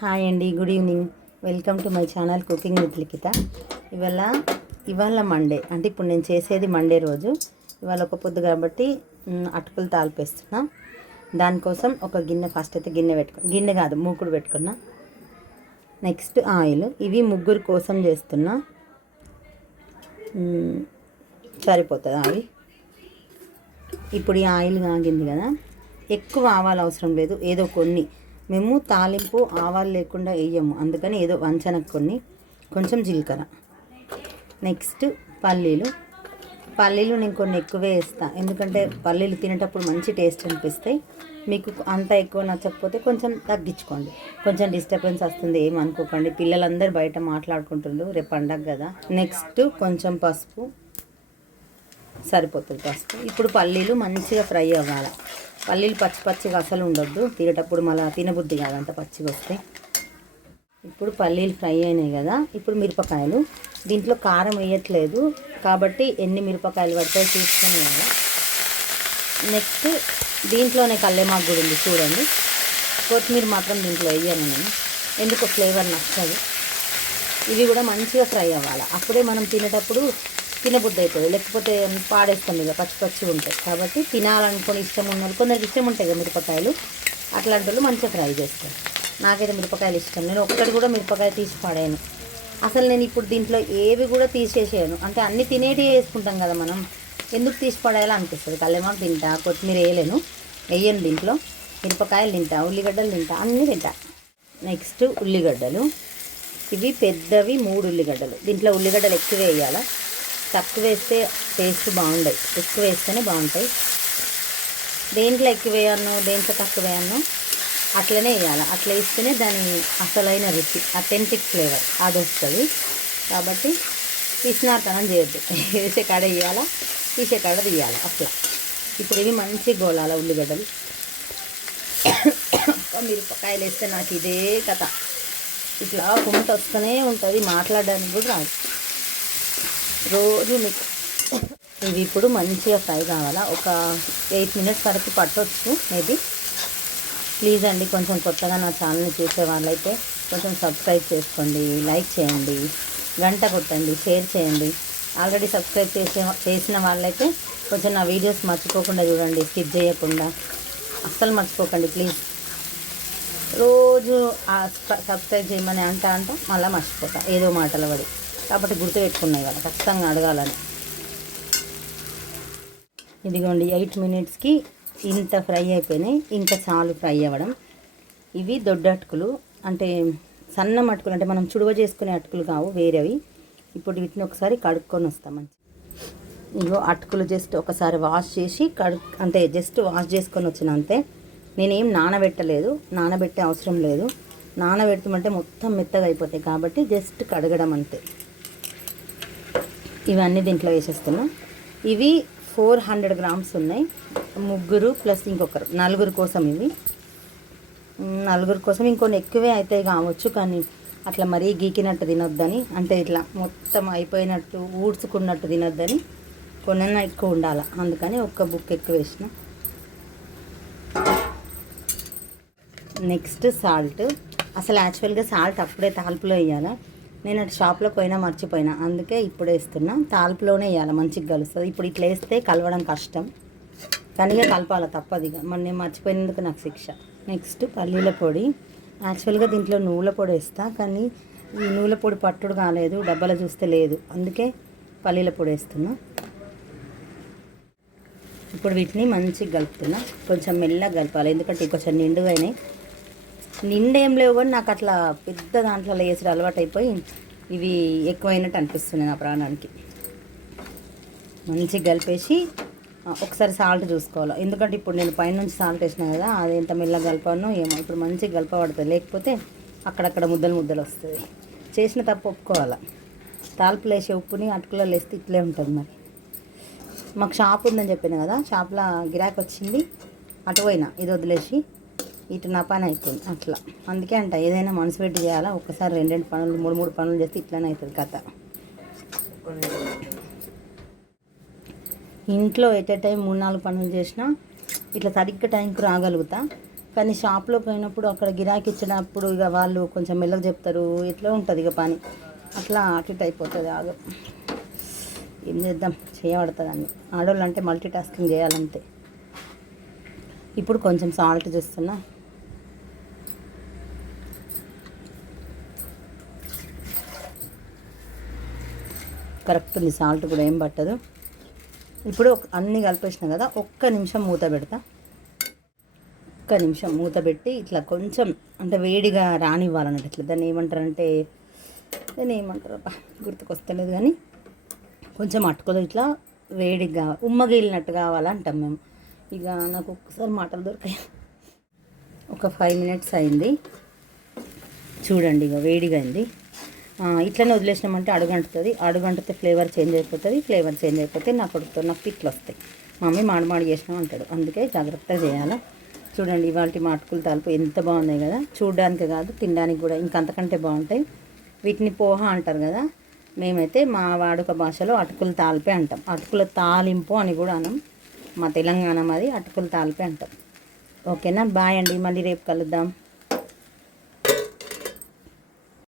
Hi అండి, good evening. Welcome to my channel cooking with Likhita. ఇవాళ Monday, అంటే ఇప్పుడు నేను చేసేది మండే రోజు. ఇవాళ ఒక పొద్దు కాబట్టి అటుకులు తాలిపేస్తున్నా. దానికోసం ఒక గిన్నె, ఫస్ట్ అయితే గిన్నె కాదు మూకుడు పెట్టుకున్నా. Next oil. ఇవి ముగ్గురు కోసం చేస్తున్నా, సరిపోతుంది ఆయిల్. ఇప్పుడు ఈ ఆయిల్ కాగింది కదా, ఎక్కువ ఆవాలు అవసరం లేదు, ఏదో కొన్ని. మేము తాలింపు ఆవాలు లేకుండా వేయము, అందుకని ఏదో వంచనకు కొంచెం జీలకర్ర. నెక్స్ట్ పల్లీలు నేను కొన్ని ఎక్కువే వేస్తాను, ఎందుకంటే పల్లీలు తినేటప్పుడు మంచి టేస్ట్ అనిపిస్తాయి. మీకు అంత ఎక్కువ నచ్చకపోతే కొంచెం తగ్గించుకోండి. కొంచెం డిస్టర్బెన్స్ వస్తుంది, ఏమనుకోకండి. పిల్లలందరూ బయట మాట్లాడుకుంటుండ్రు, రేపు పండగ కదా. నెక్స్ట్ కొంచెం పసుపు, సరిపోతుంది పసుపు. ఇప్పుడు పల్లీలు మంచిగా ఫ్రై అవ్వాలి. పల్లీలు పచ్చిగా అసలు ఉండొద్దు, తినేటప్పుడు మళ్ళీ తినబుద్ధి కాదంత పచ్చిగా వస్తే. ఇప్పుడు పల్లీలు ఫ్రై అయినాయి కదా, ఇప్పుడు మిరపకాయలు. దీంట్లో కారం వేయట్లేదు కాబట్టి ఎన్ని మిరపకాయలు పడతాయో చూసుకొని కదా. నెక్స్ట్ దీంట్లోనే కల్లేమాకు కూడా ఉంది చూడండి. కొత్తిమీర మాత్రం దీంట్లో వేయను నేను, ఎందుకో ఫ్లేవర్ నచ్చదు. ఇవి కూడా మంచిగా ఫ్రై అవ్వాలి, అప్పుడే మనం తినేటప్పుడు తినబుద్ధి అవుతుంది. లేకపోతే పాడేస్తాం, ఇక పచ్చిగా ఉంటాయి. కాబట్టి తినాలనుకుని ఇష్టం ఉన్నది, కొందరికి ఇష్టం ఉంటాయి కదా మిరపకాయలు, అట్లాంటి వాళ్ళు మంచిగా ఫ్రై చేస్తారు. నాకైతే మిరపకాయలు ఇష్టం, నేను ఒక్కటి కూడా మిరపకాయ తీసి పడాను. అసలు నేను ఇప్పుడు దీంట్లో ఏవి కూడా తీసేసేయను, అంటే అన్నీ తినేటివి వేసుకుంటాం కదా మనం, ఎందుకు తీసి పడేయాలో అనిపిస్తుంది. కల్లేమాకు తింటా, కొత్తిమీర వేయను దీంట్లో. మిరపకాయలు తింటా, ఉల్లిగడ్డలు తింటా, అన్నీ తింటా. నెక్స్ట్ ఉల్లిగడ్డలు. ఇవి పెద్దవి 3 ఉల్లిగడ్డలు. దీంట్లో ఉల్లిగడ్డలు ఎక్కువ వేయాలి, తక్కువ వేస్తే టేస్ట్ బాగుంటాయి, ఎక్కువ వేస్తేనే బాగుంటాయి. దేంట్లో ఎక్కువ వేయను, దేంట్లో తక్కువ వేయను, అట్లనే వేయాలి. అట్లా వేస్తేనే దాని అసలైన రుచి, అథెంటిక్ ఫ్లేవర్ అది వస్తుంది. కాబట్టి పిసినాతనం చేయొద్దు, వేసే కాడ వేయాలా, తీసే కాడ తీయాలి అట్లా. ఇప్పుడు ఇవి మంచి గోళాల ఉల్లిగడ్డలు. మిరపకాయలు వేస్తే నాకు ఇదే కథ, ఇట్లా కుమ్మట వస్తూనే ఉంటుంది, మాట్లాడడానికి కూడా రాదు రోజు మీకు. ఇవి ఇప్పుడు మంచిగా ఫ్రై కావాలా, ఒక 8 మినిట్స్ వరకు పట్టవచ్చు మేబీ. ప్లీజ్ అండి, కొంచెం కొత్తగా నా ఛానల్ని చూసే వాళ్ళైతే కొంచెం సబ్స్క్రైబ్ చేసుకోండి, లైక్ చేయండి, గంట కొట్టండి, షేర్ చేయండి. ఆల్రెడీ సబ్స్క్రైబ్ చేసిన వాళ్ళైతే కొంచెం నా వీడియోస్ మర్చిపోకుండా చూడండి, స్కిప్ చేయకుండా. అస్సలు మర్చిపోకండి ప్లీజ్. రోజు సబ్స్క్రైబ్ చేయమని అంట మళ్ళీ మర్చిపోతా ఏదో మాటలు పడి. కాబట్టి గుర్తుపెట్టుకున్నాయి కదా, ఖచ్చితంగా అడగాలని. ఇదిగోండి 8 మినిట్స్కి ఇంత ఫ్రై అయిపోయినాయి, ఇంకా చాలు ఫ్రై అవ్వడం. ఇవి దొడ్డ అటుకులు, అంటే సన్నం అటుకులు, అంటే మనం చుడువ చేసుకునే అటుకులు కావు, వేరేవి. ఇప్పుడు వీటిని ఒకసారి కడుక్కొని వస్తాం మంచి. ఇగో అటుకులు జస్ట్ ఒకసారి వాష్ చేసి అంటే జస్ట్ వాష్ చేసుకొని వచ్చిన అంతే. నేనేం నానబెట్టలేదు, నానబెట్టే అవసరం లేదు. నానబెట్టమంటే మొత్తం మెత్తగా అయిపోతాయి, కాబట్టి జస్ట్ కడగడం అంతే. ఇవన్నీ దీంట్లో వేసేస్తున్నా. ఇవి 400 గ్రామ్స్ ఉన్నాయి, ముగ్గురు ప్లస్ ఇంకొకరు, 4 కోసం. ఇవి 4 కోసం ఇంకొన్ని ఎక్కువే అవుతాయి కావచ్చు, కానీ అట్లా మరీ గీకినట్టు తినొద్దని, అంటే ఇట్లా మొత్తం అయిపోయినట్టు ఊడ్చుకున్నట్టు తినొద్దని కొన్నైనా ఎక్కువ ఉండాలి, అందుకని ఒక్క బుక్ ఎక్కువ వేసిన. Next salt. అసలు యాక్చువల్గా సాల్ట్ అప్పుడే తాల్పులో వేయాలి, నేను అటు షాప్లోకి పోయినా మర్చిపోయినా, అందుకే ఇప్పుడు వేస్తున్నా. తాల్పులోనే వేయాలి, మంచిగా కలుస్తుంది. ఇప్పుడు ఇట్లా వేస్తే కలవడం కష్టం, కానీ కలపాలి తప్పదిగా, మరి నేను మర్చిపోయినందుకు నాకు శిక్ష. నెక్స్ట్ పల్లీల పొడి. యాక్చువల్గా దీంట్లో నువ్వుల పొడి వేస్తా, కానీ ఈ నువ్వుల పొడి పట్టుడు కాలేదు, డబ్బాలో చూస్తే లేదు, అందుకే పల్లీల పొడి వేస్తున్నా. ఇప్పుడు వీటిని మంచిగా కలుపుతున్నా, కొంచెం మెల్లగా కలపాలి, ఎందుకంటే కొంచెం నిండుగా అయినాయి. నిండేం లేవు, కానీ నాకు అట్లా పెద్ద దాంట్లో వేసుడు అలవాటు అయిపోయి ఇవి ఎక్కువైనట్టు అనిపిస్తుంది నా ప్రాణానికి. మంచిగా కలిపేసి ఒకసారి సాల్ట్ చూసుకోవాలి, ఎందుకంటే ఇప్పుడు నేను పైనుంచి సాల్ట్ వేసినా కదా, అది ఎంత మెల్లగా కలపానో ఏమో. ఇప్పుడు మంచిగా కలపబడుతుంది, లేకపోతే అక్కడక్కడ ముద్దలు వస్తుంది. చేసిన తప్పు ఒప్పుకోవాలి. తాల్పులు వేసే ఉప్పుని అటుకులలో వేస్తే ఇట్లే ఉంటుంది. మరి మాకు షాప్ ఉందని చెప్పాను కదా, షాప్లో గిరాకీ వచ్చింది, అటు పోయినా, ఇది వదిలేసి ఇటు నా పని అవుతుంది అట్లా. అందుకే అంట, ఏదైనా మనసు పెట్టి చేయాలా, ఒక్కసారి 2 పనులు 3 పనులు చేస్తే ఇట్లనే అవుతుంది కథ. ఇంట్లో ఎట్ ఏ టైం 3-4 పనులు చేసినా ఇట్లా సరిగ్గా టైంకి రాగలుగుతా, కానీ షాప్లో పోయినప్పుడు అక్కడ గిరాకీ ఇచ్చినప్పుడు ఇక వాళ్ళు కొంచెం మెల్లగా చెప్తారు, ఎట్లా ఉంటుంది ఇక పని అట్లా అటు ఇటు అయిపోతుంది. ఆగు, ఏం చేద్దాం, చేయబడుతుంది అన్ని. ఆడవాళ్ళు అంటే మల్టీ టాస్కింగ్ చేయాలంతే. ఇప్పుడు కొంచెం సాల్ట్ చేస్తున్నా. కరెక్ట్ ఉంది, సాల్ట్ కూడా ఏం పట్టదు. ఇప్పుడు అన్నీ కలిపేసిన కదా, ఒక్క నిమిషం మూత పెడతా. ఒక్క నిమిషం మూత పెట్టి ఇట్లా కొంచెం అంటే వేడిగా రానివ్వాలన్నట్టు. ఇట్లా దాన్ని ఏమంటారు అబ్బా గుర్తుకొస్తలేదు, కానీ కొంచెం అట్టుకోదు, ఇట్లా వేడిగా ఉమ్మగిలినట్టు కావాలంటాం మేము. ఇక నాకు ఒక్కసారి మాటలు దొరికాయి. ఒక 5 minutes అయింది చూడండి, ఇక వేడిగా అయింది. ఇట్లనే వదిలేసినామంటే అడుగంటుతుంది. అడుగంటితే ఫ్లేవర్ చేంజ్ అయిపోతుంది. ఫ్లేవర్ చేంజ్ అయిపోతే నాకు పిట్లు వస్తాయి. మమ్మీ మాడి చేసినాం అంటాడు. అందుకే జాగ్రత్తగా చేయాలా. చూడండి ఇవాళ మాటుకులు తాలిపు ఎంత బాగున్నాయి కదా, చూడడానికి కాదు తినడానికి కూడా ఇంకంతకంటే బాగుంటాయి. వీటిని పోహ అంటారు కదా, మేమైతే మా వాడుక భాషలో అటుకుల తాలిపే అంటాం. అటుకుల తాలింపు అని కూడా అనం, మా తెలంగాణ మాది అటుకుల తాలిపే అంటాం. ఓకేనా, బాయ్ అండి, మళ్ళీ రేపు కలుద్దాం.